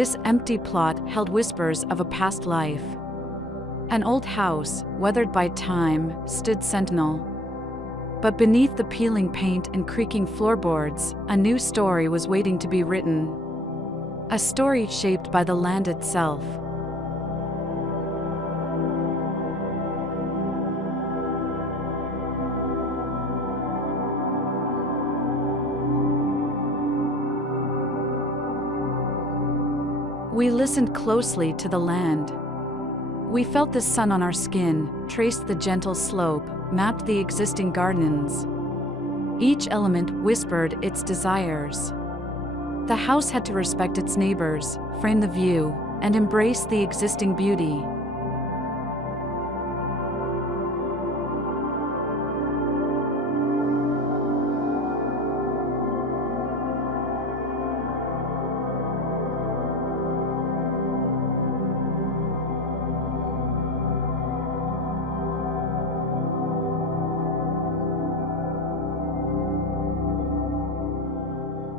This empty plot held whispers of a past life. An old house, weathered by time, stood sentinel. But beneath the peeling paint and creaking floorboards, a new story was waiting to be written. A story shaped by the land itself. We listened closely to the land. We felt the sun on our skin, traced the gentle slope, mapped the existing gardens. Each element whispered its desires. The house had to respect its neighbors, frame the view, and embrace the existing beauty.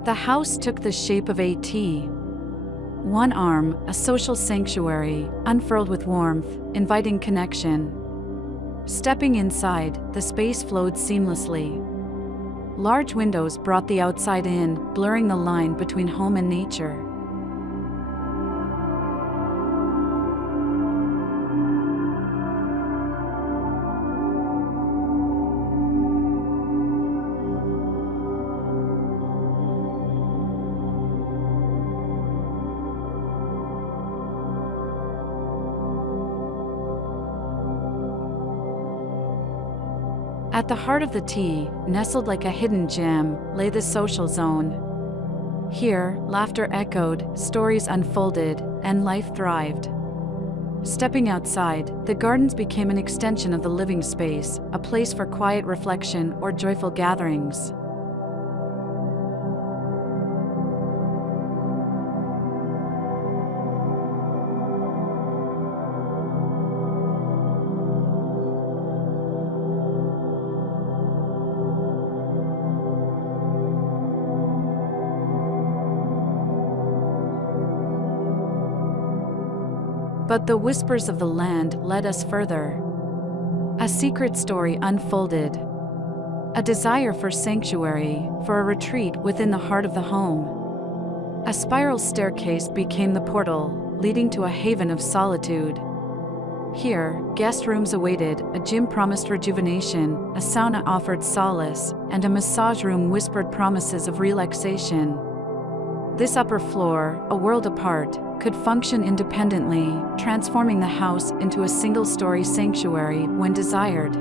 The house took the shape of a T. One arm, a social sanctuary, unfurled with warmth, inviting connection. Stepping inside, the space flowed seamlessly. Large windows brought the outside in, blurring the line between home and nature. At the heart of the T, nestled like a hidden gem, lay the social zone. Here, laughter echoed, stories unfolded, and life thrived. Stepping outside, the gardens became an extension of the living space, a place for quiet reflection or joyful gatherings. But the whispers of the land led us further. A secret story unfolded. A desire for sanctuary, for a retreat within the heart of the home. A spiral staircase became the portal, leading to a haven of solitude. Here, guest rooms awaited, a gym promised rejuvenation, a sauna offered solace, and a massage room whispered promises of relaxation. This upper floor, a world apart, could function independently, transforming the house into a single-story sanctuary when desired.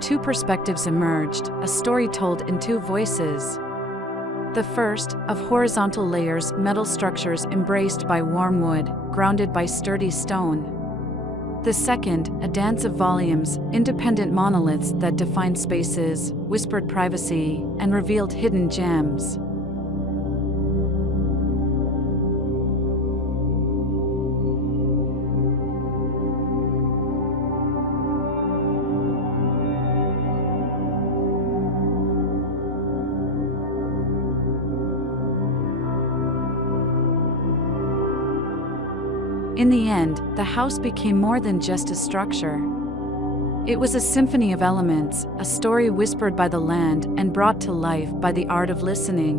Two perspectives emerged, a story told in two voices. The first, of horizontal layers, metal structures embraced by warm wood, grounded by sturdy stone. The second, a dance of volumes, independent monoliths that defined spaces, whispered privacy, and revealed hidden gems. In the end, the house became more than just a structure. It was a symphony of elements, a story whispered by the land and brought to life by the art of listening.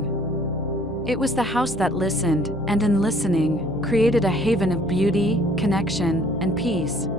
It was the house that listened, and in listening, created a haven of beauty, connection, and peace.